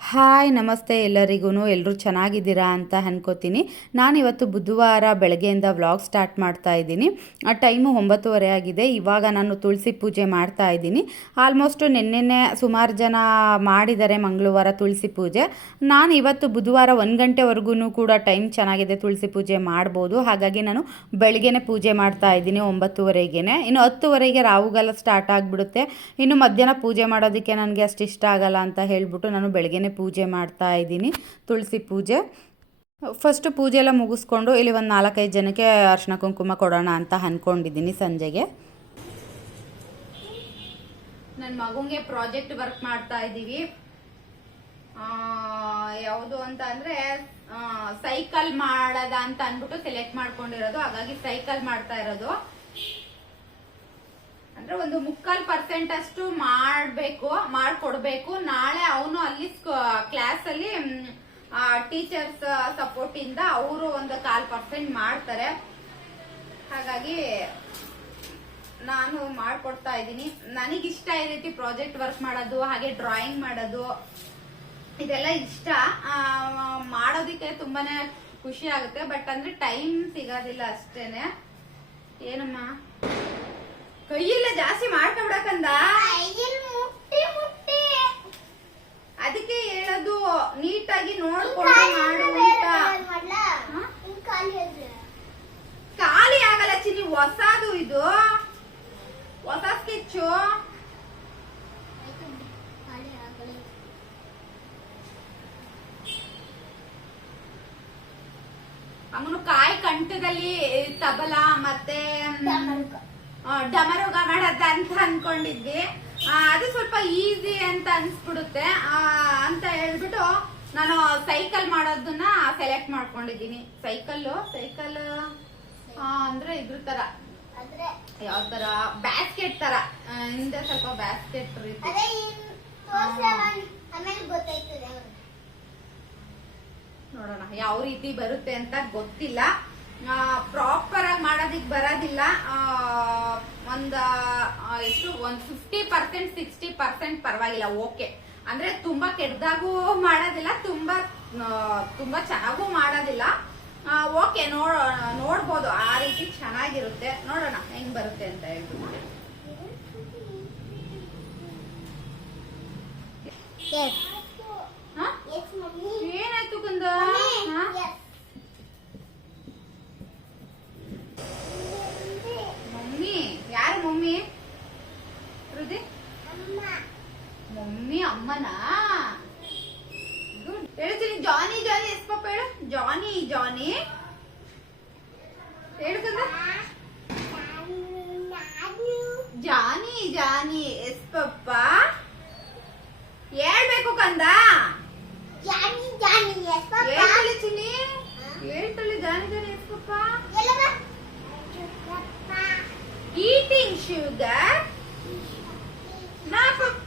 Hi, ನಮಸ್ತೆ ಎಲ್ಲರಿಗೂ ಎಲ್ಲರೂ ಚೆನ್ನಾಗಿದ್ದೀರಾ ಅಂತ ಅನ್ಕೋತೀನಿ. ನಾನಿವತ್ತು ಬುಧವಾರ ಬೆಳಗ್ಗೆಯಿಂದ ವ್ಲಾಗ್ ಸ್ಟಾರ್ಟ್ ಮಾಡ್ತಾ ಇದ್ದೀನಿ. ಆ ಟೈಮು ಒಂಬತ್ತುವರೆ ಆಗಿದೆ. ಇವಾಗ ನಾನು ತುಳಸಿ ಪೂಜೆ ಮಾಡ್ತಾ ಇದ್ದೀನಿ. ಆಲ್ಮೋಸ್ಟು ನಿನ್ನೆನೆ ಸುಮಾರು ಜನ ಮಾಡಿದ್ದಾರೆ ಮಂಗಳವಾರ ತುಳಸಿ ಪೂಜೆ. ನಾನು ಇವತ್ತು ಬುಧವಾರ ಒಂದು ಗಂಟೆವರೆಗೂ ಕೂಡ ಟೈಮ್ ಚೆನ್ನಾಗಿದೆ ತುಳಸಿ ಪೂಜೆ ಮಾಡ್ಬೋದು. ಹಾಗಾಗಿ ನಾನು ಬೆಳಗ್ಗೆನೆ ಪೂಜೆ ಮಾಡ್ತಾ ಇದ್ದೀನಿ ಒಂಬತ್ತುವರೆಗೆ ಇನ್ನು ಹತ್ತುವರೆಗೆ ರಾಹುಗಾಲ ಸ್ಟಾರ್ಟ್ ಆಗಿಬಿಡುತ್ತೆ. ಇನ್ನು ಮಧ್ಯಾಹ್ನ ಪೂಜೆ ಮಾಡೋದಕ್ಕೆ ನನಗೆ ಅಷ್ಟು ಇಷ್ಟ ಆಗಲ್ಲ ಅಂತ ಹೇಳಿಬಿಟ್ಟು ನಾನು ಬೆಳಗ್ಗೆನೆ ಪೂಜೆ ಮಾಡ್ತಾ ಇದ್ದೀನಿ, ತುಳಸಿ ಪೂಜೆ. ಫಸ್ಟು ಪೂಜೆ ಎಲ್ಲ ಮುಗಿಸ್ಕೊಂಡು ಇಲ್ಲಿ ಒಂದು ನಾಲ್ಕೈದು ಜನಕ್ಕೆ ಅರ್ಶಿನ ಕುಂಕುಮ ಕೊಡೋಣ ಅಂತ ಅಂದ್ಕೊಂಡಿದ್ದೀನಿ ಸಂಜೆಗೆ. ನನ್ನ ಮಗುಗೆ ಪ್ರಾಜೆಕ್ಟ್ ವರ್ಕ್ ಮಾಡ್ತಾ ಇದ್ದೀವಿ. ಯಾವುದು ಅಂತ ಅಂದ್ರೆ ಸೈಕಲ್ ಮಾಡದ ಅಂತ ಅಂದ್ಬಿಟ್ಟು ಸೆಲೆಕ್ಟ್ ಮಾಡ್ಕೊಂಡಿರೋದು. ಹಾಗಾಗಿ ಸೈಕಲ್ ಮಾಡ್ತಾ ಇರೋದು. ಅಂದ್ರೆ ಒಂದು ಮುಕ್ಕಾಲ್ ಪರ್ಸೆಂಟ್ ಅಷ್ಟು ಮಾಡ್ಬೇಕು, ಮಾಡ್ಕೊಡ್ಬೇಕು. ನಾಳೆ ಕ್ಲಾಸ್ ಅಲ್ಲಿ ಟೀಚರ್ಸ್ ಸಪೋರ್ಟ್ ಇಂದ ಅವರು ಒಂದು ಕಾಲ್ ಪರ್ಸೆಂಟ್ ಮಾಡ್ತಾರೆ. ಹಾಗಾಗಿ ನಾನು ಮಾಡ್ಕೊಡ್ತಾ ಇದ್ದೀನಿ. ನನಗಿಷ್ಟ ಈ ರೀತಿ ಪ್ರಾಜೆಕ್ಟ್ ವರ್ಕ್ ಮಾಡೋದು, ಹಾಗೆ ಡ್ರಾಯಿಂಗ್ ಮಾಡೋದು, ಇದೆಲ್ಲ ಇಷ್ಟ. ಮಾಡೋದಕ್ಕೆ ತುಂಬಾನೇ ಖುಷಿ ಆಗುತ್ತೆ. ಬಟ್ ಅಂದ್ರೆ ಟೈಮ್ ಸಿಗೋದಿಲ್ಲ ಅಷ್ಟೇನೆ. ಏನಮ್ಮ? ಕೈಯೆಲ್ಲ ಜಾಸ್ತಿ ಮಾಡ್ಕೊಬಿಡಕಂದ ಅದಕ್ಕೆ ಹೇಳೋದು ನೀಟಾಗಿ ನೋಡ್ಕೊಂಡು ಮಾಡು? ಖಾಲಿ ಆಗಲ್ಲ ಚಿನ್ನಿ ಹೊಸದು ಇದು. ಹೊಸ ಸ್ಕೆಚ್ಚು. ಅವನು ಕಾಯಿ ಕಂಠದಲ್ಲಿ ತಬಲ ಮತ್ತೆ ಡಮರುಗ ಮಾಡದ ಅಂತ ಅನ್ಕೊಂಡಿದ್ವಿ. ಅದು ಸ್ವಲ್ಪ ಈಸಿ ಅಂತ ಅನ್ಸ್ಬಿಡುತ್ತೆ. ಅಂತ ಹೇಳ್ಬಿಟ್ಟು ನಾನು ಸೈಕಲ್ ಮಾಡೋದನ್ನ ಸೆಲೆಕ್ಟ್ ಮಾಡ್ಕೊಂಡಿದ್ದೀನಿ. ಸೈಕಲ್ ಸೈಕಲ್ ಅಂದ್ರೆ ಇದ್ರ ತರ. ಯಾವ ತರ? ಬ್ಯಾಸ್ಕೆಟ್ ತರ. ಹಿಂದೆ ಸ್ವಲ್ಪ ಬ್ಯಾಸ್ಕೆಟ್ ರೀತಿ ನೋಡೋಣ ಯಾವ ರೀತಿ ಬರುತ್ತೆ ಅಂತ ಗೊತ್ತಿಲ್ಲ. ಪ್ರಾಪರ್ ಆಗಿ ಮಾಡೋದಿಕ್ ಬರೋದಿಲ್ಲ. ಒಂದ್ ಎಷ್ಟು? ಒಂದ್ ಫಿಫ್ಟಿ ಪರ್ಸೆಂಟ್ ಸಿಕ್ಸ್ಟಿ ಪರ್ಸೆಂಟ್ ಪರವಾಗಿಲ್ಲ ಓಕೆ ಅಂದ್ರೆ ತುಂಬಾ ಕೆಟ್ಟದಾಗೂ ಮಾಡೋದಿಲ್ಲ ತುಂಬಾ ತುಂಬಾ ಚೆನ್ನಾಗೂ ಮಾಡೋದಿಲ್ಲ. ಓಕೆ ನೋಡ ನೋಡ್ಬೋದು ಆ ರೀತಿ ಚೆನ್ನಾಗಿರುತ್ತೆ. ನೋಡೋಣ ಹೆಂಗ್ ಬರುತ್ತೆ ಅಂತ ಹೇಳ್ಬಿಟ್ಟು? ಏನಾಯ್ತು ಕುಂದ? ಹೇಳು ಜಾನಿ ಜಾನಿ ಹೇಳ್ಕಂದ ಜಾನಿ ಜಾನಿ ಎಸ್ ಪಪ್ಪ ಹೇಳ್ಬೇಕು ಕಂದ ಹೇಳ್ತಳಿ ಚಿನ್ನಿ ಹೇಳ್ತಳಿ Johnny Johnny yes papa eating sugar no papa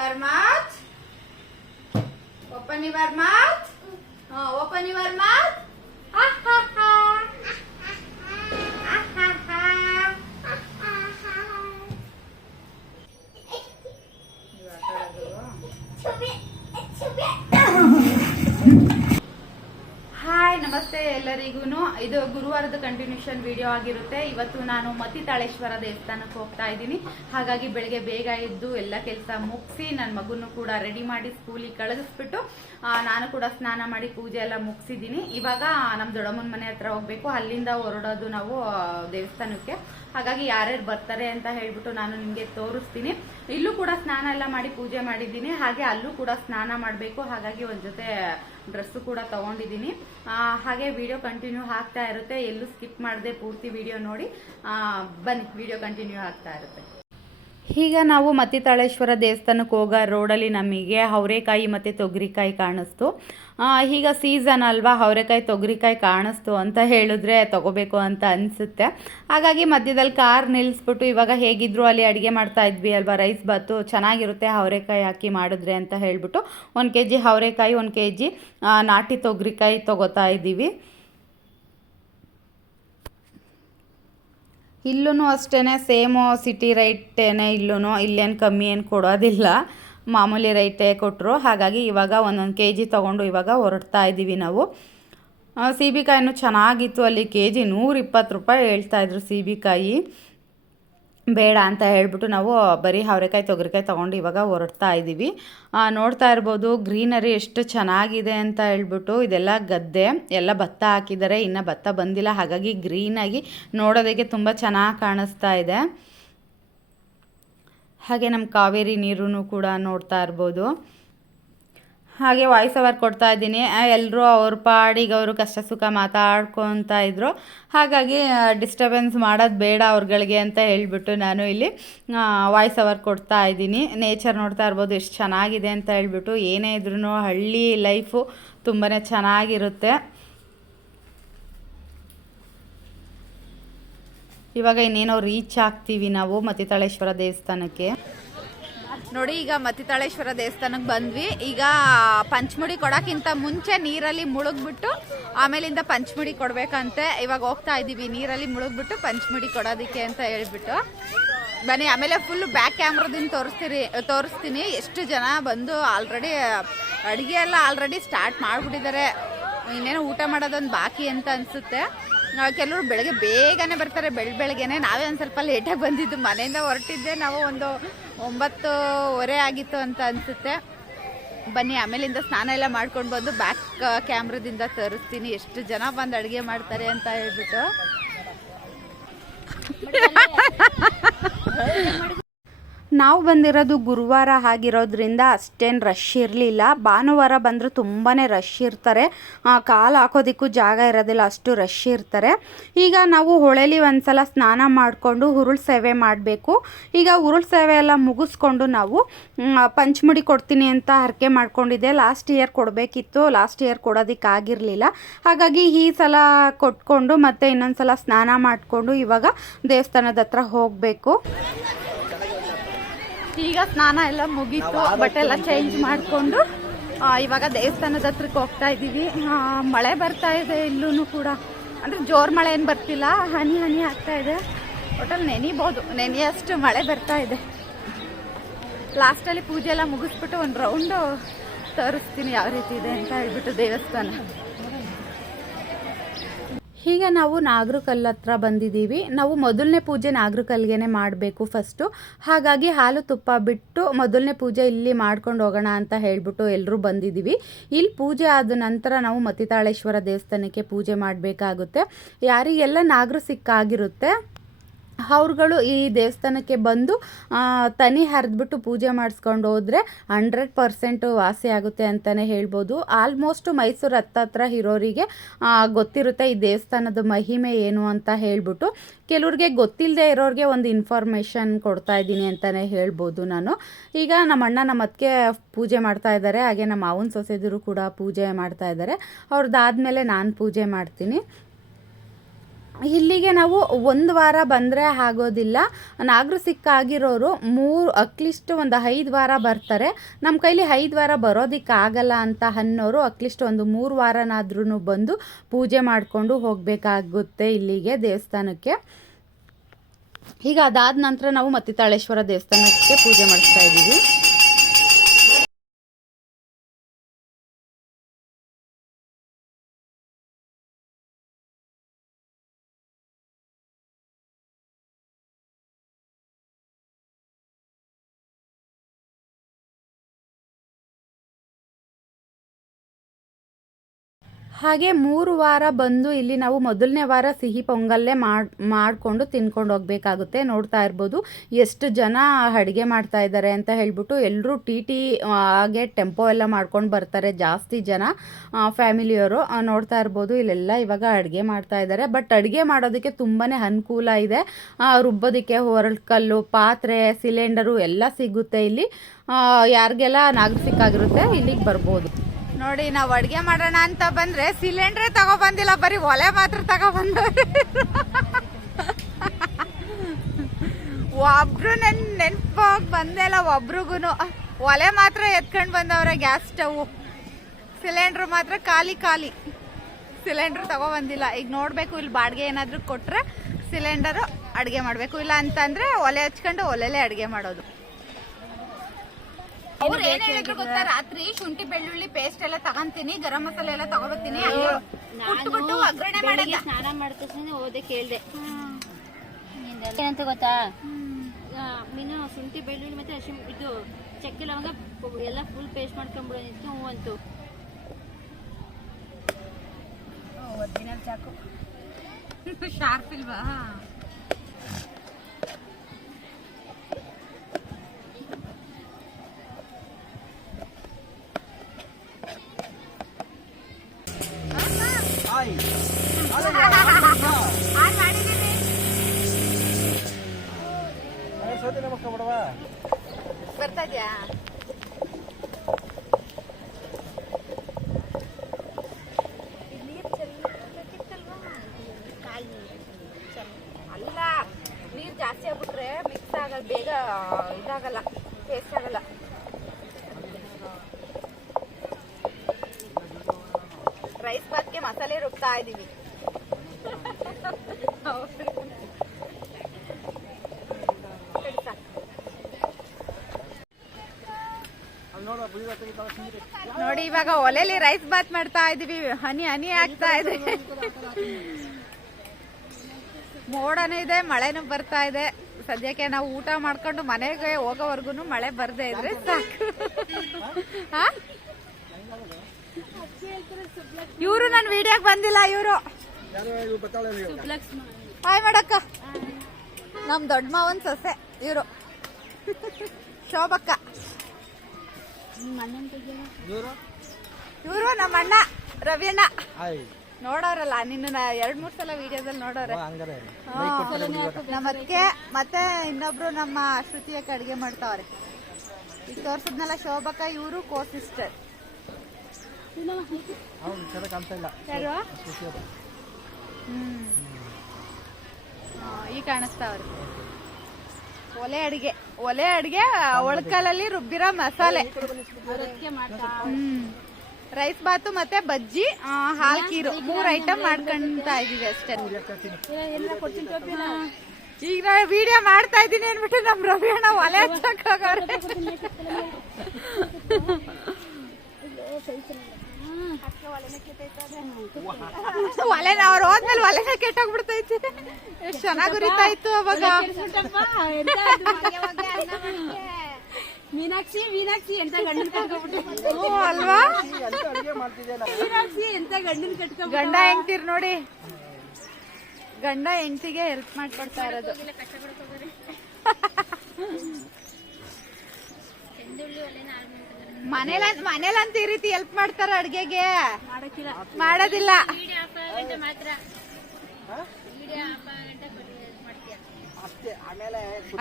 open your mouth open your mouth open your mouth hi ನಮಸ್ತೆ ಎಲ್ಲರಿಗೂ ಇದು ಗುರುವಾರದ ಕಂಟಿನ್ಯೂಷನ್ ವಿಡಿಯೋ ಆಗಿರುತ್ತೆ. ಇವತ್ತು ನಾನು ಮತಿ ತಾಳೇಶ್ವರ ದೇವಸ್ಥಾನಕ್ಕೆ ಹೋಗ್ತಾ ಇದ್ದೀನಿ. ಹಾಗಾಗಿ ಬೆಳಗ್ಗೆ ಬೇಗ ಎದ್ದು ಎಲ್ಲ ಕೆಲಸ ಮುಗಿಸಿ ನನ್ನ ಮಗುನು ಕೂಡ ರೆಡಿ ಮಾಡಿ ಸ್ಕೂಲಿಗೆ ಕಳಿಸ್ಬಿಟ್ಟು ಆ, ನಾನು ಕೂಡ ಸ್ನಾನ ಮಾಡಿ ಪೂಜೆ ಎಲ್ಲ ಮುಗಿಸಿದ್ದೀನಿ. ಇವಾಗ ನಮ್ಮ ದೊಡ್ಡಮ್ಮನ ಮನೆ ಹತ್ರ ಹೋಗ್ಬೇಕು. ಅಲ್ಲಿಂದ ಹೊರಡೋದು ನಾವು ದೇವಸ್ಥಾನಕ್ಕೆ. ಹಾಗಾಗಿ ಯಾರ್ಯಾರು ಬರ್ತಾರೆ ಅಂತ ಹೇಳ್ಬಿಟ್ಟು ನಾನು ನಿಮಗೆ ತೋರಿಸ್ತೀನಿ. ಇಲ್ಲೂ ಕೂಡ ಸ್ನಾನ ಎಲ್ಲ ಮಾಡಿ ಪೂಜೆ ಮಾಡಿದ್ದೀನಿ. ಹಾಗೆ ಅಲ್ಲೂ ಕೂಡ ಸ್ನಾನ ಮಾಡಬೇಕು. ಹಾಗಾಗಿ ಒಂದು ಜೊತೆ ಡ್ರೆಸ್ಸು ಕೂಡ ತಗೊಂಡಿದ್ದೀನಿ. ಹಾಗೆ ವಿಡಿಯೋ ಕಂಟಿನ್ಯೂ ಆಗ್ತಾ ಇರುತ್ತೆ. ಎಲ್ಲೂ ಸ್ಕಿಪ್ ಮಾಡದೆ ಪೂರ್ತಿ ವಿಡಿಯೋ ನೋಡಿ. ಬನ್ನಿ ವಿಡಿಯೋ ಕಂಟಿನ್ಯೂ ಆಗ್ತಾ ಇರುತ್ತೆ. ಈಗ ನಾವು ಮತ್ತಿತಾಳೇಶ್ವರ ದೇವಸ್ಥಾನಕ್ಕೆ ಹೋಗೋ ರೋಡಲ್ಲಿ ನಮಗೆ ಅವರೆಕಾಯಿ ಮತ್ತು ತೊಗರಿಕಾಯಿ ಕಾಣಿಸ್ತು. ಈಗ ಸೀಸನ್ ಅಲ್ವಾ, ಅವರೆಕಾಯಿ ತೊಗರಿಕಾಯಿ ಕಾಣಿಸ್ತು ಅಂತ ಹೇಳಿದ್ರೆ ತಗೋಬೇಕು ಅಂತ ಅನಿಸುತ್ತೆ. ಹಾಗಾಗಿ ಮಧ್ಯದಲ್ಲಿ ಕಾರ್ ನಿಲ್ಲಿಸ್ಬಿಟ್ಟು ಇವಾಗ ಹೇಗಿದ್ರು ಅಲ್ಲಿ ಅಡುಗೆ ಮಾಡ್ತಾ ಇದ್ವಿ ಅಲ್ವಾ ರೈಸ್ ಬಾತು ಚೆನ್ನಾಗಿರುತ್ತೆ, ಅವರೆಕಾಯಿ ಹಾಕಿ ಮಾಡಿದ್ರೆ ಅಂತ ಹೇಳಿಬಿಟ್ಟು ಒಂದು ಕೆ ಜಿ ಅವರೆಕಾಯಿ, ಒಂದು ಕೆ ಜಿ ನಾಟಿ ತೊಗರಿಕಾಯಿ ತೊಗೋತಾ ಇದ್ದೀವಿ. ಇಲ್ಲೂ ಅಷ್ಟೇ ಸೇಮು ಸಿಟಿ ರೈಟೇ ಇಲ್ಲೂ ಇಲ್ಲೇನು ಕಮ್ಮಿ ಏನು ಕೊಡೋದಿಲ್ಲ. ಮಾಮೂಲಿ ರೈಟೇ ಕೊಟ್ಟರು ಹಾಗಾಗಿ ಇವಾಗ ಒಂದೊಂದು ಕೆ ಜಿ ತೊಗೊಂಡು ಇವಾಗ ಹೊರಡ್ತಾ ಇದ್ದೀವಿ ನಾವು. ಸೀಬೆಕಾಯಿನೂ ಚೆನ್ನಾಗಿತ್ತು ಅಲ್ಲಿ. ಕೆ ಜಿ ನೂರಿಪ್ಪತ್ತು ರೂಪಾಯಿ ಹೇಳ್ತಾಯಿದ್ರು ಸೀಬಿಕಾಯಿ ಬೇಡ ಅಂತ ಹೇಳ್ಬಿಟ್ಟು ನಾವು ಬರೀ ಅವರೆಕಾಯಿ ತೊಗರಿಕಾಯಿ ತೊಗೊಂಡು ಇವಾಗ ಹೊರಡ್ತಾ ಇದ್ದೀವಿ. ನೋಡ್ತಾ ಇರ್ಬೋದು, ಗ್ರೀನರಿ ಎಷ್ಟು ಚೆನ್ನಾಗಿದೆ ಅಂತ ಹೇಳ್ಬಿಟ್ಟು ಇದೆಲ್ಲ ಗದ್ದೆ, ಎಲ್ಲ ಭತ್ತ ಹಾಕಿದ್ದಾರೆ. ಇನ್ನೂ ಭತ್ತ ಬಂದಿಲ್ಲ, ಹಾಗಾಗಿ ಗ್ರೀನಾಗಿ ನೋಡೋದಕ್ಕೆ ತುಂಬ ಚೆನ್ನಾಗಿ ಕಾಣಿಸ್ತಾ ಇದೆ. ಹಾಗೆ ನಮ್ಮ ಕಾವೇರಿ ನೀರೂ ಕೂಡ ನೋಡ್ತಾ ಇರ್ಬೋದು. ಹಾಗೆ ವಾಯ್ಸ್ ಓವರ್ ಕೊಡ್ತಾ ಇದ್ದೀನಿ. ಎಲ್ಲರೂ ಅವ್ರ ಪಾಡಿಗೆ ಅವರು ಕಷ್ಟ ಸುಖ ಮಾತಾಡ್ಕೊತಾ ಇದ್ರು. ಹಾಗಾಗಿ ಡಿಸ್ಟರ್ಬೆನ್ಸ್ ಮಾಡೋದು ಬೇಡ ಅವ್ರಗಳಿಗೆ ಅಂತ ಹೇಳಿಬಿಟ್ಟು ನಾನು ಇಲ್ಲಿ ವಾಯ್ಸ್ ಓವರ್ ಕೊಡ್ತಾ ಇದ್ದೀನಿ. ನೇಚರ್ ನೋಡ್ತಾ ಇರ್ಬೋದು, ಎಷ್ಟು ಚೆನ್ನಾಗಿದೆ ಅಂತ ಹೇಳ್ಬಿಟ್ಟು, ಏನೇ ಇದ್ರೂ ಹಳ್ಳಿ ಲೈಫು ತುಂಬಾ ಚೆನ್ನಾಗಿರುತ್ತೆ. ಇವಾಗ ಇನ್ನೇನೋ ರೀಚ್ ಆಗ್ತೀವಿ ನಾವು ಮತಿತಾಳೇಶ್ವರ ದೇವಸ್ಥಾನಕ್ಕೆ. ನೋಡಿ, ಈಗ ಮತಿತಾಳೇಶ್ವರ ದೇವಸ್ಥಾನಕ್ಕೆ ಬಂದ್ವಿ. ಈಗ ಪಂಚಮುಡಿ ಕೊಡೋಕ್ಕಿಂತ ಮುಂಚೆ ನೀರಲ್ಲಿ ಮುಳುಗ್ಬಿಟ್ಟು ಆಮೇಲಿಂದ ಪಂಚಮುಡಿ ಕೊಡಬೇಕಂತೆ. ಇವಾಗ ಹೋಗ್ತಾ ಇದ್ದೀವಿ ನೀರಲ್ಲಿ ಮುಳುಗ್ಬಿಟ್ಟು ಪಂಚಮುಡಿ ಕೊಡೋದಕ್ಕೆ ಅಂತ ಹೇಳ್ಬಿಟ್ಟು. ಬನ್ನಿ, ಆಮೇಲೆ ಫುಲ್ ಬ್ಯಾಕ್ ಕ್ಯಾಮ್ರಾದಿಂದ ತೋರಿಸ್ತೀರಿ, ತೋರಿಸ್ತೀನಿ. ಎಷ್ಟು ಜನ ಬಂದು ಆಲ್ರೆಡಿ ಅಡುಗೆ ಎಲ್ಲ ಆಲ್ರೆಡಿ ಸ್ಟಾರ್ಟ್ ಮಾಡಿಬಿಟ್ಟಿದ್ದಾರೆ. ಇನ್ನೇನೋ ಊಟ ಮಾಡೋದೊಂದು ಬಾಕಿ ಅಂತ ಅನಿಸುತ್ತೆ. ಕೆಲವರು ಬೆಳಗ್ಗೆ ಬೇಗನೆ ಬರ್ತಾರೆ, ಬೆಳ ಬೆಳಗ್ಗೆನೆ. ನಾವೇ ಒಂದು ಸ್ವಲ್ಪ ಲೇಟಾಗಿ ಬಂದಿದ್ದು. ಮನೆಯಿಂದ ಹೊರಟಿದ್ದೆ ನಾವು ಒಂದು ಒಂಬತ್ತುವರೆ ಆಗಿತ್ತು ಅಂತ ಅನಿಸುತ್ತೆ. ಬನ್ನಿ, ಆಮೇಲಿಂದ ಸ್ನಾನ ಎಲ್ಲ ಮಾಡ್ಕೊಂಡು ಬಂದು ಬ್ಯಾಕ್ ಕ್ಯಾಮ್ರದಿಂದ ತರಿಸ್ತೀನಿ. ಎಷ್ಟು ಜನ ಬಂದು ಅಡುಗೆ ಮಾಡ್ತಾರೆ ಅಂತ ಹೇಳ್ಬಿಟ್ಟು. ನಾವು ಬಂದಿರೋದು ಗುರುವಾರ ಆಗಿರೋದ್ರಿಂದ ಅಷ್ಟೇನು ರಶ್ ಇರಲಿಲ್ಲ. ಭಾನುವಾರ ಬಂದರೂ ತುಂಬಾ ರಶ್ ಇರ್ತಾರೆ. ಕಾಲು ಹಾಕೋದಕ್ಕೂ ಜಾಗ ಇರೋದಿಲ್ಲ, ಅಷ್ಟು ರಶ್ ಇರ್ತಾರೆ. ಈಗ ನಾವು ಹೊಳೆಲಿ ಒಂದ್ಸಲ ಸ್ನಾನ ಮಾಡಿಕೊಂಡು ಹುರುಳು ಸೇವೆ ಮಾಡಬೇಕು. ಈಗ ಹುರುಳು ಸೇವೆ ಎಲ್ಲ ಮುಗಿಸ್ಕೊಂಡು ನಾವು ಪಂಚಮುಡಿ ಕೊಡ್ತೀನಿ ಅಂತ ಹರಕೆ ಮಾಡ್ಕೊಂಡಿದ್ದೆ. ಲಾಸ್ಟ್ ಇಯರ್ ಕೊಡಬೇಕಿತ್ತು. ಲಾಸ್ಟ್ ಇಯರ್ ಕೊಡೋದಕ್ಕಾಗಿರಲಿಲ್ಲ ಹಾಗಾಗಿ ಈ ಸಲ ಕೊಟ್ಕೊಂಡು ಮತ್ತೆ ಇನ್ನೊಂದು ಸಲ ಸ್ನಾನ ಮಾಡಿಕೊಂಡು ಇವಾಗ ದೇವಸ್ಥಾನದ ಹತ್ರ ಹೋಗಬೇಕು. ಈಗ ಸ್ನಾನ ಎಲ್ಲ ಮುಗೀತು ಬಟ್ಟೆ ಎಲ್ಲ ಚೇಂಜ್ ಮಾಡಿಕೊಂಡು ಇವಾಗ ದೇವಸ್ಥಾನದ ಹತ್ರಕ್ಕೆ ಹೋಗ್ತಾ ಇದ್ದೀವಿ. ಮಳೆ ಬರ್ತಾ ಇದೆ ಇಲ್ಲೂ ಕೂಡ. ಅಂದರೆ ಜೋರು ಮಳೆ ಏನು ಬರ್ತಿಲ್ಲ ಹನಿ ಹನಿ ಆಗ್ತಾ ಇದೆ. ಒಟ್ಟಲ್ಲಿ ನೆನಿಬೋದು ನೆನೆಯಷ್ಟು ಮಳೆ ಬರ್ತಾ ಇದೆ. ಲಾಸ್ಟಲ್ಲಿ ಪೂಜೆ ಎಲ್ಲ ಮುಗಿಸ್ಬಿಟ್ಟು ಒಂದು ರೌಂಡು ತೋರಿಸ್ತೀನಿ ಯಾವ ರೀತಿ ಇದೆ ಅಂತ ಹೇಳ್ಬಿಟ್ಟು ದೇವಸ್ಥಾನ. ಈಗ ನಾವು ನಾಗರಕಲ್ ಹತ್ರ ಬಂದಿದ್ದೀವಿ. ನಾವು ಮೊದಲನೇ ಪೂಜೆ ನಾಗರಕಲ್ಗೆನೆ ಮಾಡಬೇಕು ಫಸ್ಟು ಹಾಗಾಗಿ ಹಾಲು ತುಪ್ಪ ಬಿಟ್ಟು ಮೊದಲನೇ ಪೂಜೆ ಇಲ್ಲಿ ಮಾಡ್ಕೊಂಡು ಹೋಗೋಣ ಅಂತ ಹೇಳಿಬಿಟ್ಟು ಎಲ್ಲರೂ ಬಂದಿದ್ದೀವಿ. ಇಲ್ಲಿ ಪೂಜೆ ಆದ ನಂತರ ನಾವು ಮತಿತಾಳೇಶ್ವರ ದೇವಸ್ಥಾನಕ್ಕೆ ಪೂಜೆ ಮಾಡಬೇಕಾಗುತ್ತೆ. ಯಾರಿಗೆಲ್ಲ ನಾಗರು ಸಿಕ್ಕಾಗಿರುತ್ತೆ ಅವ್ರುಗಳು ಈ ದೇವಸ್ಥಾನಕ್ಕೆ ಬಂದು ತನಿ ಹರಿದ್ಬಿಟ್ಟು ಪೂಜೆ ಮಾಡಿಸ್ಕೊಂಡು ಹೋದರೆ ಹಂಡ್ರೆಡ್ ಪರ್ಸೆಂಟು ವಾಸಿ ಆಗುತ್ತೆ ಅಂತಲೇ ಹೇಳ್ಬೋದು. ಆಲ್ಮೋಸ್ಟ್ ಮೈಸೂರು ಹತ್ತತ್ರ ಇರೋರಿಗೆ ಗೊತ್ತಿರುತ್ತೆ ಈ ದೇವಸ್ಥಾನದ ಮಹಿಮೆ ಏನು ಅಂತ ಹೇಳ್ಬಿಟ್ಟು. ಕೆಲವ್ರಿಗೆ ಗೊತ್ತಿಲ್ಲದೆ ಇರೋರಿಗೆ ಒಂದು ಇನ್ಫಾರ್ಮೇಷನ್ ಕೊಡ್ತಾ ಇದ್ದೀನಿ ಅಂತಲೇ ಹೇಳ್ಬೋದು ನಾನು. ಈಗ ನಮ್ಮ ಅಣ್ಣ ನಮ್ಮ ಅತ್ತಿಗೆ ಪೂಜೆ ಮಾಡ್ತಾ ಇದ್ದಾರೆ, ಹಾಗೆ ನಮ್ಮ ಮಾವನ ಸೊಸೆದರು ಕೂಡ ಪೂಜೆ ಮಾಡ್ತಾ ಇದ್ದಾರೆ. ಅವ್ರದ್ದಾದ್ಮೇಲೆ ನಾನು ಪೂಜೆ ಮಾಡ್ತೀನಿ. ಇಲ್ಲಿಗೆ ನಾವು ಒಂದು ವಾರ ಬಂದರೆ ಆಗೋದಿಲ್ಲ. ನಾಗರ ಸಿಕ್ಕಾಗಿರೋರು ಮೂರು, ಅಟ್ಲೀಸ್ಟ್ ಒಂದು ಐದು ವಾರ ಬರ್ತಾರೆ. ನಮ್ಮ ಕೈಲಿ ಐದು ವಾರ ಬರೋದಕ್ಕಾಗಲ್ಲ ಅಂತ ಅನ್ನೋರು ಅಟ್ಲೀಸ್ಟ್ ಒಂದು ಮೂರು ವಾರನಾದ್ರೂ ಬಂದು ಪೂಜೆ ಮಾಡಿಕೊಂಡು ಹೋಗಬೇಕಾಗುತ್ತೆ ಇಲ್ಲಿಗೆ ದೇವಸ್ಥಾನಕ್ಕೆ. ಈಗ ಅದಾದ ನಂತರ ನಾವು ಮತ್ತಿತಾಳೇಶ್ವರ ದೇವಸ್ಥಾನಕ್ಕೆ ಪೂಜೆ ಮಾಡಿಸ್ತಾ ಇದ್ದೀವಿ. ಹಾಗೆ ಮೂರು ವಾರ ಬಂದು ಇಲ್ಲಿ ನಾವು ಮೊದಲನೇ ವಾರ ಸಿಹಿ ಪೊಂಗಲ್ಲೇ ಮಾಡಿ, ಮಾಡಿಕೊಂಡು ತಿನ್ಕೊಂಡು ಹೋಗಬೇಕಾಗುತ್ತೆ. ನೋಡ್ತಾ ಇರ್ಬೋದು ಎಷ್ಟು ಜನ ಅಡುಗೆ ಮಾಡ್ತಾ ಇದ್ದಾರೆ ಅಂತ ಹೇಳ್ಬಿಟ್ಟು ಎಲ್ಲರೂ ಟಿ ಟಿ ಹಾಗೆ ಟೆಂಪೋ ಎಲ್ಲ ಮಾಡ್ಕೊಂಡು ಬರ್ತಾರೆ ಜಾಸ್ತಿ ಜನ ಫ್ಯಾಮಿಲಿಯವರು. ನೋಡ್ತಾ ಇರ್ಬೋದು ಇಲ್ಲೆಲ್ಲ ಇವಾಗ ಅಡುಗೆ ಮಾಡ್ತಾ ಇದ್ದಾರೆ. ಬಟ್ ಅಡುಗೆ ಮಾಡೋದಕ್ಕೆ ತುಂಬಾ ಅನುಕೂಲ ಇದೆ. ರುಬ್ಬೋದಕ್ಕೆ ಹೊರಳ್ಕಲ್ಲು, ಪಾತ್ರೆ, ಸಿಲಿಂಡರು ಎಲ್ಲ ಸಿಗುತ್ತೆ ಇಲ್ಲಿ. ಯಾರಿಗೆಲ್ಲ ನಾಗರ ಸಿಕ್ಕಾಗಿರುತ್ತೆ ಇಲ್ಲಿಗೆ ಬರ್ಬೋದು. ನೋಡಿ, ನಾವು ಅಡುಗೆ ಮಾಡೋಣ ಅಂತ ಬಂದ್ರೆ ಸಿಲಿಂಡ್ರೇ ತಗೋ ಬಂದಿಲ್ಲ ಬರೀ ಒಲೆ ಮಾತ್ರ ತಗೋ ಬಂದ ಒಬ್ರು ನನ್, ನೆನ್ಪಾಗ್ ಬಂದೇ ಇಲ್ಲ ಒಬ್ರಿಗೂನು. ಒಲೆ ಮಾತ್ರ ಎತ್ಕೊಂಡು ಬಂದವ್ರೆ ಗ್ಯಾಸ್ ಸ್ಟವ್. ಸಿಲಿಂಡರ್ ಮಾತ್ರ ಖಾಲಿ ಖಾಲಿ. ಸಿಲಿಂಡರ್ ತಗೋ ಬಂದಿಲ್ಲ ಈಗ ನೋಡ್ಬೇಕು, ಇಲ್ಲಿ ಬಾಡಿಗೆ ಏನಾದರೂ ಕೊಟ್ರೆ ಸಿಲಿಂಡರು ಅಡುಗೆ ಮಾಡಬೇಕು. ಇಲ್ಲ ಅಂತಂದ್ರೆ ಒಲೆ ಹಚ್ಕೊಂಡು ಒಲೆಲೇ ಅಡುಗೆ ಮಾಡೋದು. ಅವ್ರು ಏನ್ ಹೇಳಿದ್ರು ಗೊತ್ತಾ? ರಾತ್ರಿ ಶುಂಠಿ ಬೆಳ್ಳುಳ್ಳಿ ಪೇಸ್ಟ್ ಎಲ್ಲ ತಗೊಂತೀನಿ ಗರಂ ಮಸಾಲೆ ಎಲ್ಲ ತಗೋಬತ್ತೀನಿ ಒಗ್ಗರಣೆ ಮಾಡಿದ ಸ್ನಾನ ಮಾಡ್ತೀನಿ ತಕ್ಷಣ ಹೋದೆ ಕೇಳ್ದೆ. ಏನಂತ ಗೊತ್ತಾ? ಮೀನು ಶುಂಠಿ ಬೆಳ್ಳುಳ್ಳಿ ಮತ್ತೆ ಹಸಿ ಇದು ಚಕ್ಕೆ ಲವಂಗ ಎಲ್ಲ ಫುಲ್ ಪೇಸ್ಟ್ ಮಾಡ್ಕೊಂಡ್ಬಿಡೋ ನಿಂತು ಹ್ಞೂ ಅಂತು. ಒರಿಜಿನಲ್ ಚಾಕು. ಶಾರ್ಪ್ ಇಲ್ವಾ? ಬರ್ತಾ ಇದ್ಯಾ ಅಲ್ಲ, ನೀರ್ ಜಾಸ್ತಿ ಆಗ್ಬಿಟ್ರೆ ಮಿಕ್ಸ್ ಆಗಲ್ಲ, ಬೇಗ ಇದಾಗಲ್ಲ ಟೇಸ್ಟ್ ಆಗಲ್ಲ. ರೈಸ್ ಬಾತ್ಗೆ ಮಸಾಲೆ ರುಬ್ತಾ ಇದೀವಿ. ನೋಡಿ, ಇವಾಗ ಒಲೆಲಿ ರೈಸ್ ಬಾತ್ ಮಾಡ್ತಾ ಇದೀವಿ ಹನಿ ಹನಿ ಆಗ್ತಾ ಇದೆ. ಮೋಡನೂ ಇದೆ, ಮಳೆನೂ ಬರ್ತಾ ಇದೆ. ಸದ್ಯಕ್ಕೆ ನಾವು ಊಟ ಮಾಡ್ಕೊಂಡು ಮನೆಗೆ ಹೋಗೋವರೆಗೂ ಮಳೆ ಬರ್ದೇ ಇದ್ರೆ ಸಾಕು. ಇವರು ನನ್ನ ವಿಡಿಯೋಗೆ ಬಂದಿಲ್ಲ, ಇವರು. ಹಾಯ್ ಮಾಡಕ್ಕ. ನಮ್ ದೊಡ್ಡ ಮಾವನ್ ಸೊಸೆ, ಇವರು. ಶೋಭಕ್ಕ. ಇವರು? ನಮ್ಮ ಅಣ್ಣ ರವಿಯಣ್ಣ. ನೋಡೋರಲ್ಲ ನಿನ್ನ ಎರಡ್ ಮೂರ್ ಸಲ ವಿಡಿಯೋದಲ್ಲಿ ನೋಡೋರ. ನಮ್ಮ ಅದಕ್ಕೆ ಮತ್ತೆ ಇನ್ನೊಬ್ರು ನಮ್ಮ ಶ್ರುತಿಯಕ್ಕೆ ಅಡಿಗೆ ಮಾಡ್ತಾವ್ರೆ. ಈಗ ತೋರ್ಸದ್ನಲ್ಲ ಶೋಭಕ ಇವರು ಕೋ ಸಿಸ್ಟರ್ ಹ್ಮ್. ಈ ಕಾಣಿಸ್ತಾವ್ರೆ. ಒಲೆ ಅಡಿಗೆ ಒಲೆ ಅಡಿಗೆ ಒಳಕಲಲ್ಲಿ ರುಬ್ಬಿರೋ ಮಸಾಲೆ. ಹ್ಮ್. ರೈಸ್ ಬಾತು ಮತ್ತೆ ಬಜ್ಜಿ ಹಾಲ್ ಕೀರು ಮೂರ್ ಐಟಮ್ ಮಾಡ್ಕೊಂತ ಇದೀವಿ ಅಷ್ಟೇ. ಈಗ ನಾ ವಿಡಿಯೋ ಮಾಡ್ತಾ ಇದೀನಿ ಅನ್ಬಿಟ್ಟು ನಮ್ ರವಿ ಅಣ್ಣ ಒಲೆ ಹಚ್ಚಕ್ ಹೋಗವ್ರೆ. ಒಲೆ ಅವ್ರು ಹೋದ್ಮೇಲೆ ಒಲೆನ ಕೆಟ್ಟೋಗ್ಬಿಡ್ತೈತಿ. ಎಷ್ಟ್ ಚೆನ್ನಾಗಿ ಉರಿತಾ ಇತ್ತು ಅವಾಗ. ಮೀನಾಕ್ಷಿ ಮೀನಾಕ್ಷಿ ಎಂತ ಗಂಡನ್ ಅಲ್ವಾ? ಮೀನಾಕ್ಷಿ ಎಂತ ಗಂಡನ್ ಕಟ್ಕೊ ಗಂಡ ಹೆಂಡ್ತಿರ್ ನೋಡಿ. ಗಂಡ ಹೆಂಡತಿಗೆ ಹೆಲ್ಪ್ ಮಾಡ್ಕೊಡ್ತಾ ಇರೋದು. ಮನೇಲ ಮನೇಲಂತ ಈ ರೀತಿ ಹೆಲ್ಪ್ ಮಾಡ್ತಾರ ಅಡ್ಗೆಗೆ? ಮಾಡೋದಿಲ್ಲ. ಮಾತ್ರ.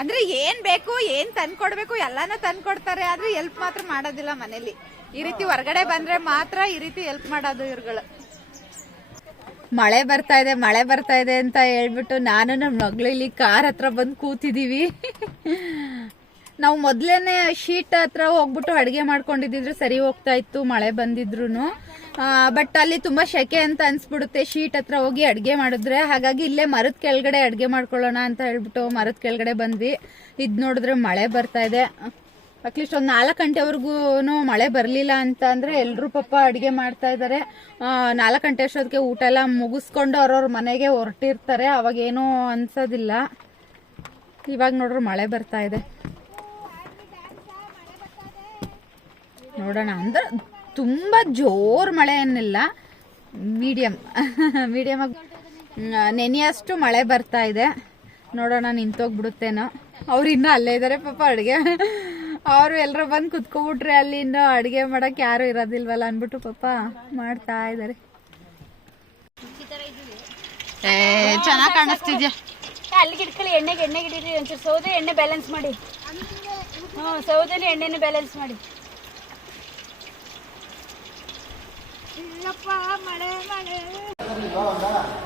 ಅಂದ್ರೆ ಏನ್ ಬೇಕು ಏನ್ ತಂದ್ಕೊಡ್ಬೇಕು ಎಲ್ಲಾನು ತಂದ್ಕೊಡ್ತಾರೆ ಆದ್ರೆ ಹೆಲ್ಪ್ ಮಾತ್ರ ಮಾಡೋದಿಲ್ಲ ಮನೇಲಿ. ಈ ರೀತಿ ಹೊರಗಡೆ ಬಂದ್ರೆ ಮಾತ್ರ ಈ ರೀತಿ ಹೆಲ್ಪ್ ಮಾಡೋದು ಇವ್ರುಗಳು. ಮಳೆ ಬರ್ತಾ ಇದೆ ಮಳೆ ಬರ್ತಾ ಇದೆ ಅಂತ ಹೇಳ್ಬಿಟ್ಟು ನಾನು ನಮ್ಮ ಮಗಳು ಇಲ್ಲಿ ಕಾರ್ ಹತ್ರ ಬಂದು ಕೂತಿದೀವಿ. ನಾವು ಮೊದ್ಲೇನೆ ಶೀಟ್ ಹತ್ರ ಹೋಗ್ಬಿಟ್ಟು ಅಡಿಗೆ ಮಾಡ್ಕೊಂಡಿದ್ರೆ ಸರಿ ಹೋಗ್ತಾ ಇತ್ತು, ಮಳೆ ಬಂದಿದ್ರು ಬಟ್ ಅಲ್ಲಿ ತುಂಬಾ ಶೆಕೆ ಅಂತ ಅನ್ಸ್ಬಿಡುತ್ತೆ, ಶೀಟ್ ಹತ್ರ ಹೋಗಿ ಅಡಿಗೆ ಮಾಡಿದ್ರೆ. ಹಾಗಾಗಿ ಇಲ್ಲೇ ಮರದ ಕೆಳಗಡೆ ಅಡಿಗೆ ಮಾಡ್ಕೊಳ್ಳೋಣ ಅಂತ ಹೇಳ್ಬಿಟ್ಟು ಮರದ ಕೆಳಗಡೆ ಬಂದ್ವಿ. ಇದ್ ನೋಡಿದ್ರೆ ಮಳೆ ಬರ್ತಾ ಇದೆ. ಅಟ್ಲೀಸ್ಟ್ ಒಂದು ನಾಲ್ಕು ಗಂಟೆವರೆಗೂ ಮಳೆ ಬರಲಿಲ್ಲ ಅಂತ ಅಂದ್ರೆ ಎಲ್ರು ಪಾಪ ಅಡಿಗೆ ಮಾಡ್ತಾ ಇದ್ದಾರೆ ನಾಲ್ಕು ಗಂಟೆ ಅಷ್ಟೊತ್ತಿಗೆ ಊಟ ಎಲ್ಲ ಮುಗಿಸ್ಕೊಂಡು ಅವ್ರವ್ರ ಮನೆಗೆ ಹೊರಟಿರ್ತಾರೆ. ಅವಾಗ ಏನೂ ಅನ್ಸೋದಿಲ್ಲ. ಇವಾಗ ನೋಡ್ರಿ ಮಳೆ ಬರ್ತಾ ಇದೆ. ನೋಡೋಣ ಅಂದ್ರೆ ತುಂಬ ಜೋರು ಮಳೆ ಏನಿಲ್ಲ ಮೀಡಿಯಮ್ ಮೀಡಿಯಮ್ ಆಗಿ ನೆನೆಯಷ್ಟು ಮಳೆ ಬರ್ತಾ ಇದೆ. ನೋಡೋಣ ನಿಂತೋಗ್ಬಿಡುತ್ತೇನೋ. ಅವ್ರು ಇನ್ನೂ ಅಲ್ಲೇ ಇದ್ದಾರೆ ಪಾಪ ಅಡುಗೆ. ಅವರು ಎಲ್ಲರೂ ಬಂದು ಕುತ್ಕೊಬಿಟ್ರೆ ಅಲ್ಲಿ ಇನ್ನು ಅಡುಗೆ ಮಾಡೋಕ್ಕೆ ಯಾರು ಇರೋದಿಲ್ವಲ್ಲ ಅಂದ್ಬಿಟ್ಟು ಪಾಪ ಮಾಡ್ತಾ ಇದ್ದಾರೆ ಚೆನ್ನಾಗಿ ಕಾಣಿಸ್ತಿದ್ಯಾ? ಅಲ್ಲಿ ಗಿಡ್ಕೊಳ್ಳಿ ಎಣ್ಣೆಗೆ ಎಣ್ಣೆಗೆ ಇಡೀರಿ ಒಂಚೂರು ಸೌದೆ ಎಣ್ಣೆ ಬ್ಯಾಲೆನ್ಸ್ ಮಾಡಿ. ಹ್ಞೂ ಸೌದೆಲಿ ಎಣ್ಣೆನ ಬ್ಯಾಲೆನ್ಸ್ ಮಾಡಿ.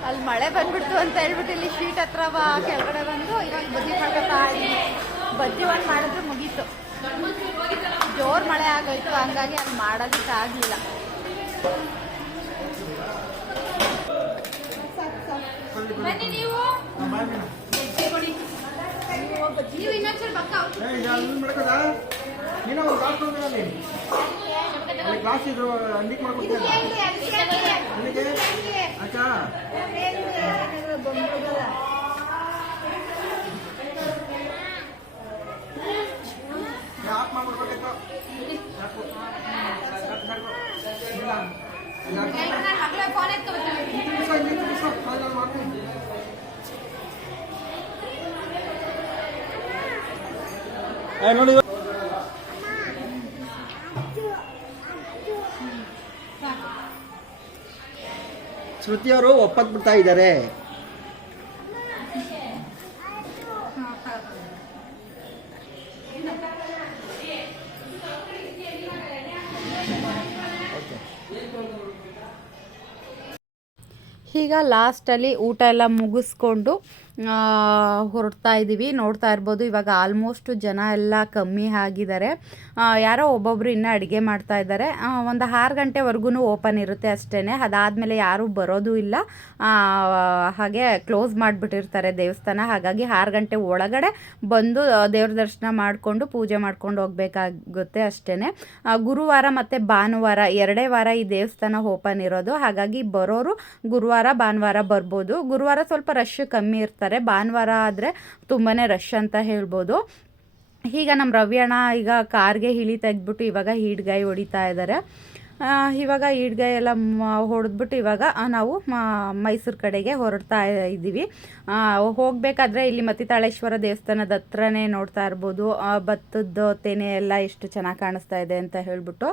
ಅಲ್ಲಿ ಮಳೆ ಬಂದ್ಬಿಡ್ತು ಅಂತ ಹೇಳ್ಬಿಟ್ಟು ಇಲ್ಲಿ ಶೀಟ್ ಹತ್ರ ಕೆಳಗಡೆ ಬಂದು ಇವಾಗ ಬಜ್ಜಿ ಮಾಡ್ಕೊತಾ ಬಜ್ಜಿ ಒಂದು ಮಾಡಿದ್ರೆ ಮುಗೀತು. ಜೋರ್ ಮಳೆ ಆಗೋಯ್ತು ಹಂಗಾಗಿ ಅಲ್ಲಿ ಮಾಡೋದಕ್ಕೆ ಆಗ್ಲಿಲ್ಲ. ಬನ್ನಿ ನೀವು. ನೀವು ಇನ್ನೊಂದ್ಸಲ ಇದು ಅಲ್ಲಿ ಕ್ಲಾಸ್ ಇದ್ರು ಅಂಡಿಕ್ ಮಾಡ್ಕೊಡ್ತೀನಿ ನನಗೆ ಯಾಕೆ ಮಾಡ್ತೀನಿ ಶ್ರುತಿಯವರು ಒಪ್ಪಕ್ ಬಿಡ್ತಾ ಇದ್ದಾರೆ. ಈಗ ಲಾಸ್ಟಲ್ಲಿ ಊಟ ಎಲ್ಲ ಮುಗಿಸ್ಕೊಂಡು ಹೊರಡ್ತಾ ಇದ್ದೀವಿ ನೋಡ್ತಾ ಇರ್ಬೋದು. ಇವಾಗ ಆಲ್ಮೋಸ್ಟ್ ಜನ ಎಲ್ಲ ಕಮ್ಮಿ ಆಗಿದ್ದಾರೆ. ಯಾರೋ ಒಬ್ಬೊಬ್ರು ಇನ್ನೂ ಅಡುಗೆ ಮಾಡ್ತಾ ಇದ್ದಾರೆ. ಒಂದು ಆರು ಗಂಟೆವರೆಗೂ ಓಪನ್ ಇರುತ್ತೆ ಅಷ್ಟೇ ಅದಾದಮೇಲೆ ಯಾರೂ ಬರೋದು ಇಲ್ಲ. ಹಾಗೆ ಕ್ಲೋಸ್ ಮಾಡಿಬಿಟ್ಟಿರ್ತಾರೆ ದೇವಸ್ಥಾನ. ಹಾಗಾಗಿ ಆರು ಗಂಟೆ ಒಳಗಡೆ ಬಂದು ದೇವ್ರ ದರ್ಶನ ಮಾಡಿಕೊಂಡು, ಪೂಜೆ ಮಾಡ್ಕೊಂಡು ಹೋಗಬೇಕಾಗುತ್ತೆ ಅಷ್ಟೇ ಗುರುವಾರ ಮತ್ತು ಭಾನುವಾರ, ಎರಡೇ ವಾರ ಈ ದೇವಸ್ಥಾನ ಓಪನ್ ಇರೋದು. ಹಾಗಾಗಿ ಬರೋರು ಗುರುವಾರ ಭಾನುವಾರ ಬರ್ಬೋದು. ಗುರುವಾರ ಸ್ವಲ್ಪ ರಶ್ ಕಮ್ಮಿ ಇರ್ತಾರೆ ಭಾನುವಾರ ಆದರೆ ತುಂಬಾ ರಶ್ ಅಂತ ಹೇಳ್ಬೋದು. ಈಗ ನಮ್ಮ ರವಿ ಅಣ್ಣ ಈಗ ಕಾರ್ಗೆ ಹಿಳಿ ತೆಗೆದ್ಬಿಟ್ಟು ಇವಾಗ ಹೀಡ್ಗಾಯಿ ಹೊಡಿತಾ ಇದ್ದಾರೆ ಇವಾಗ ಈಡ್ಗಾಯಿ ಎಲ್ಲ ಹೊಡೆದ್ಬಿಟ್ಟು ಇವಾಗ ನಾವು ಮೈಸೂರು ಕಡೆಗೆ ಹೊರಡ್ತಾ ಇದ್ದೀವಿ ಹೋಗಬೇಕಾದ್ರೆ ಇಲ್ಲಿ ಮತ್ತಿತಾಳೇಶ್ವರ ದೇವಸ್ಥಾನದ ಹತ್ರನೇ ನೋಡ್ತಾ ಇರ್ಬೋದು. ಭತ್ತದ ತೆನೆ ಎಲ್ಲ ಎಷ್ಟು ಚೆನ್ನಾಗಿ ಕಾಣಿಸ್ತಾ ಇದೆ ಅಂತ ಹೇಳಿಬಿಟ್ಟು.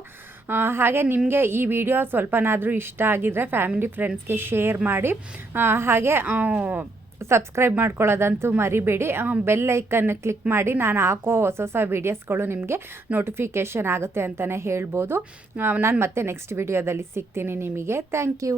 ಹಾಗೆ ನಿಮಗೆ ಈ ವಿಡಿಯೋ ಸ್ವಲ್ಪನಾದರೂ ಇಷ್ಟ ಆಗಿದ್ರೆ ಫ್ಯಾಮಿಲಿ ಫ್ರೆಂಡ್ಸ್ಗೆ ಶೇರ್ ಮಾಡಿ. ಹಾಗೆ ಸಬ್ಸ್ಕ್ರೈಬ್ ಮಾಡ್ಕೊಳ್ಳೋದಂತೂ ಮರಿಬೇಡಿ. ಬೆಲ್ ಐಕನ್ ಕ್ಲಿಕ್ ಮಾಡಿ ನಾನು ಹಾಕೋ ಹೊಸ ಹೊಸ ವೀಡಿಯೋಸ್ಗಳು ನಿಮಗೆ ನೋಟಿಫಿಕೇಷನ್ ಆಗುತ್ತೆ ಅಂತಲೇ ಹೇಳ್ಬೋದು. ನಾನು ಮತ್ತೆ ನೆಕ್ಸ್ಟ್ ವಿಡಿಯೋದಲ್ಲಿ ಸಿಗ್ತೀನಿ ನಿಮಗೆ. Thank you.